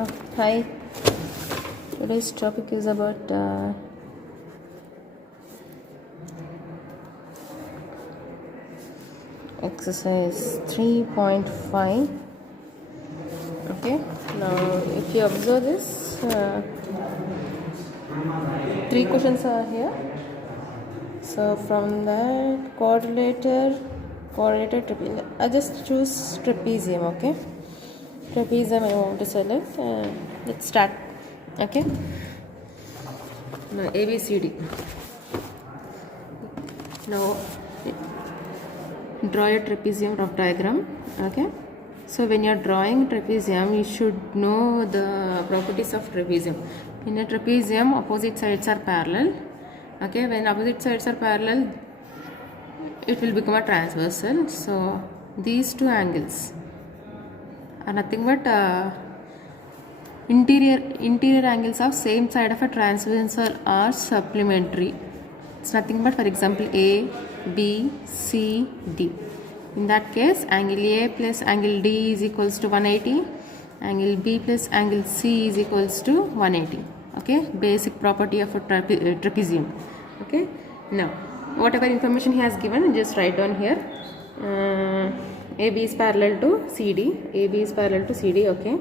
Hi, today's topic is about exercise 3.5. Okay, now if you observe this, three questions are here. So from that, quadrilateral, trapezium. I just choose trapezium. Okay, trapezium I want to select. Let's start. Okay, now ABCD. Now draw a trapezium rough diagram. Okay, so when you are drawing trapezium, you should know the properties of trapezium. In a trapezium, opposite sides are parallel. Okay, when opposite sides are parallel, it will become a transversal. So these two angles are nothing but interior angles of same side of a transversal are supplementary. It's nothing but, for example, A, B, C, D. In that case, angle A plus angle D is equals to 180. Angle B plus angle C is equals to 180. Okay, basic property of a trapezium. Okay, now whatever information he has given, just write down here. AB is parallel to CD. AB is parallel to CD. Okay,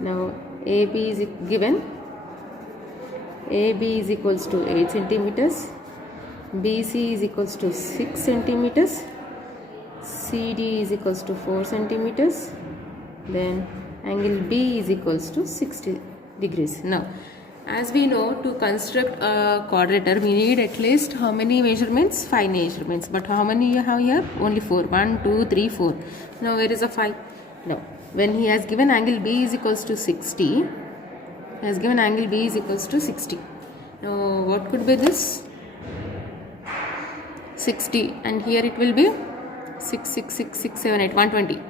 now AB is given. AB is equals to 8 centimeters. BC is equals to 6 centimeters. CD is equals to 4 centimeters. Then angle B is equals to 60 degrees. Now, as we know, to construct a quadrilateral, we need at least how many measurements? 5 measurements. But how many you have here? Only 4. 1, 2, 3, 4. Now, where is a 5? Now, when he has given angle B is equals to 60, he has given angle B is equals to 60. Now, what could be this? 60, and here it will be 6, 6, 6, 6, 7, 8, 120.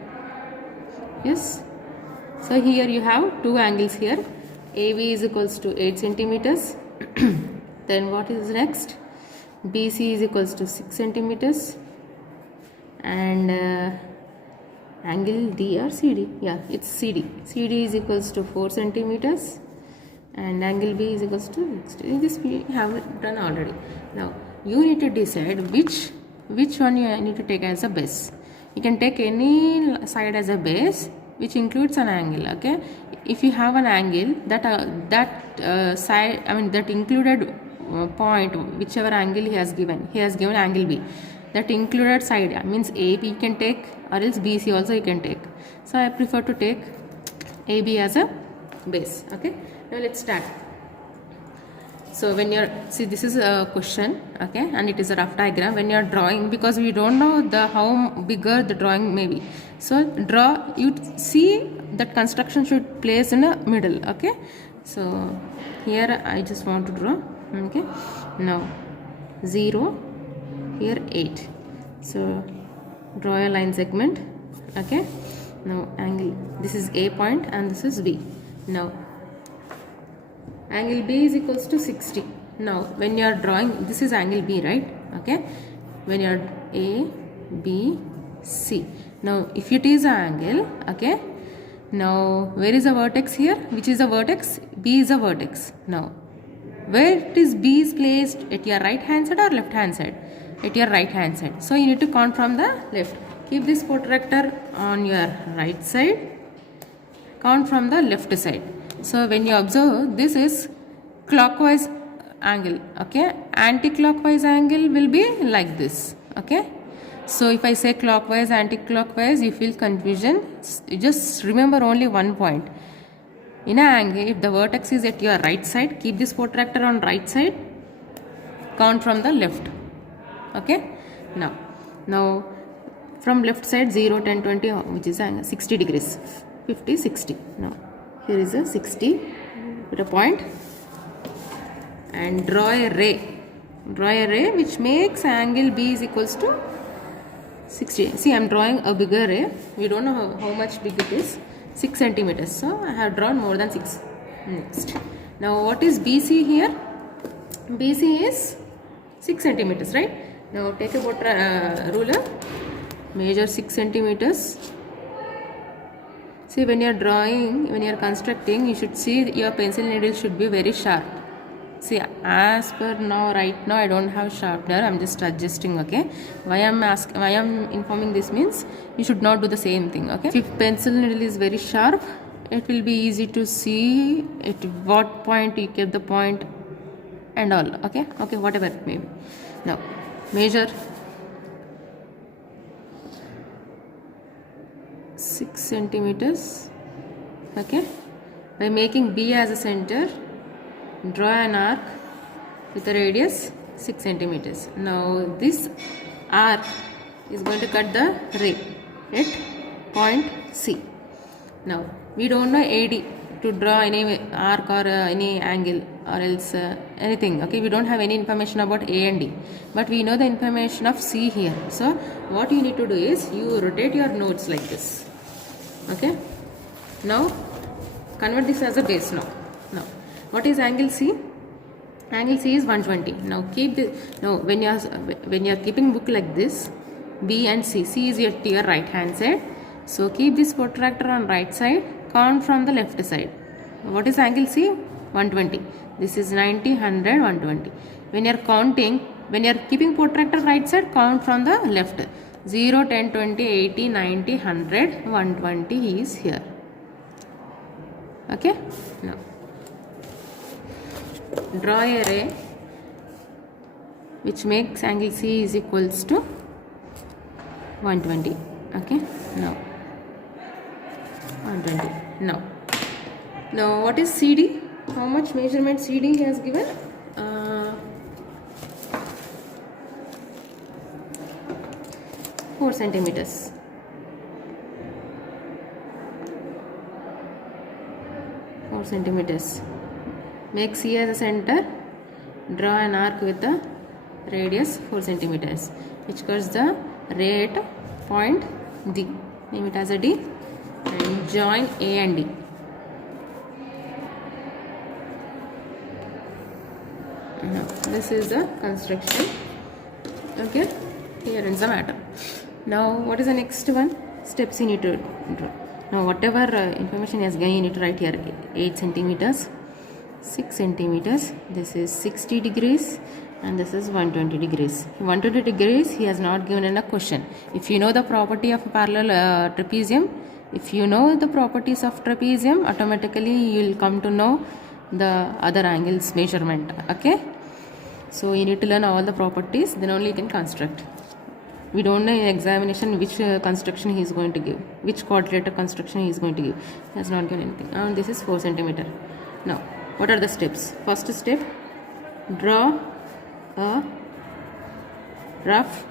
Yes. So here you have two angles here. AB is equals to 8 centimeters. Then what is next? BC is equals to 6 centimeters. And angle D or CD? Yeah, it's CD. CD is equals to 4 centimeters. And angle B is equals to 60. This we have done already. Now, you need to decide which one you need to take as a base. You can take any side as a base which includes an angle. Okay, if you have an angle that side, I mean that included point, whichever angle he has given angle B, that included side means AB you can take, or else BC also you can take. So I prefer to take AB as a base. Okay, now let's start. So when you're, see, this is a question, okay, and it is a rough diagram. When you're drawing, because we don't know how bigger the drawing may be, so draw, you see that construction should place in the middle. Okay, so here I just want to draw. Okay, now 0, here 8. So draw a line segment. Okay, now angle, this is A point and this is B. Now angle B is equals to 60. Now when you are drawing, this is angle B, right? Okay, when you are A, B, C. Now if it is an angle, okay, now where is the vertex here? Which is the vertex? B is a vertex. Now where is B is placed? At your right hand side or left hand side? At your right hand side. So you need to count from the left. Keep this protractor on your right side. Count from the left side. So when you observe, this is clockwise angle. Okay, anti-clockwise angle will be like this. Okay, so if I say clockwise, anti-clockwise, you feel confusion. You just remember only one point. In an angle, if the vertex is at your right side, keep this protractor on right side. Count from the left. Okay, now from left side 0, 10, 20, which is 60 degrees, 50, 60. Now here is a 60. Put a point and draw a ray which makes angle B is equals to 60. See, I am drawing a bigger ray. We don't know how much big it is. 6 centimeters. So I have drawn more than 6. Next. Now what is BC here? BC is 6 centimeters, right? Now take a ruler. Measure 6 centimeters. See, when you are drawing, when you are constructing, you should see your pencil needle should be very sharp. See, as per now, right now I don't have sharpener. I'm just adjusting. Okay, why I'm informing this means you should not do the same thing. Okay, if pencil needle is very sharp, it will be easy to see at what point you keep the point and all. Okay, whatever it may be. Now measure 6 centimeters. Okay, by making B as a center, draw an arc with a radius 6 centimeters. Now this arc is going to cut the ray at point C. Now we don't know AD to draw any arc or any angle or else anything. Okay, we don't have any information about A and D, but we know the information of C here. So what you need to do is you rotate your nodes like this. Okay, now convert this as a base. Now what is angle C? Angle C is 120. Now keep the when you are keeping book like this, B and C is to your right hand side. So keep this protractor on right side. Count from the left side. What is angle C? 120. This is 90, 100, 120. When you are counting, when you are keeping protractor right side, count from the left. 0, 10, 20, 80, 90, 100, 120 is here. Okay. Now draw a ray which makes angle C is equals to 120. Okay. Now 120. Now what is CD? How much measurement CD he has given? 4 centimeters. 4 centimeters. Make C as a center. Draw an arc with the radius 4 centimeters, which cuts the ray at point D. Name it as a D. And join A and D. Now, this is the construction. Okay, here ends the matter. Now what is the next one? Steps you need to draw. Now whatever information he has given, you need to write here 8 centimeters, 6 centimeters. This is 60 degrees and this is 120 degrees. 120 degrees he has not given in a question. If you know the property of a parallel trapezium, if you know the properties of trapezium, automatically you will come to know the other angles measurement. Okay, so you need to learn all the properties, then only you can construct. We don't know in examination which construction he is going to give, which quadrilateral construction he is going to give. He has not given anything. And this is 4 centimeter. Now what are the steps? First step, draw a rough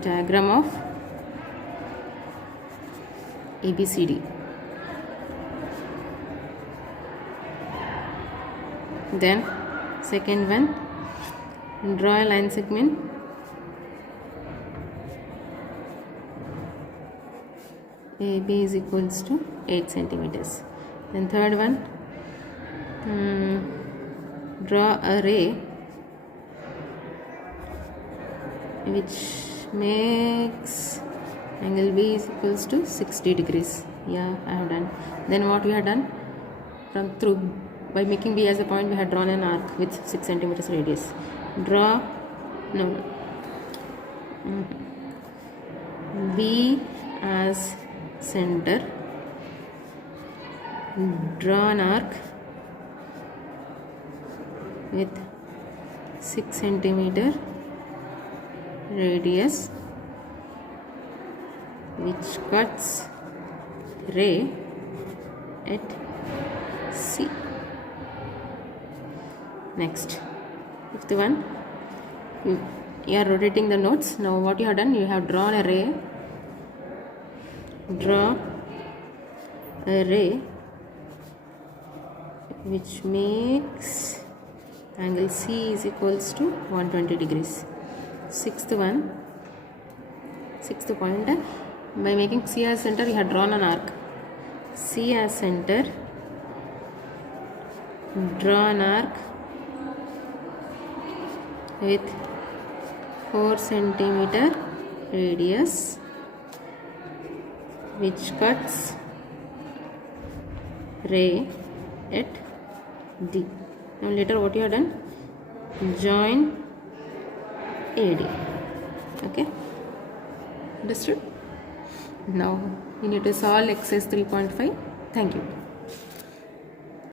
diagram of ABCD. Then second one, draw a line segment AB is equals to 8 centimeters. Then third one, draw a ray which makes angle B is equals to 60 degrees. Yeah, I have done. Then what we have done? By making B as a point, we had drawn an arc with 6 centimeters radius. Draw B as center. Draw an arc with 6 centimeter radius which cuts ray at C. Next, fifth one, you are rotating the nodes. Now what you have done, you have drawn a ray. Draw a ray which makes angle C is equals to 120 degrees. Sixth point, by making C as center, you have drawn an arc. C as center, draw an arc with 4 centimeter radius which cuts ray at D. Now later what you have done? Join AD. Okay, understood? Now you need to solve exercise 3.5. Thank you.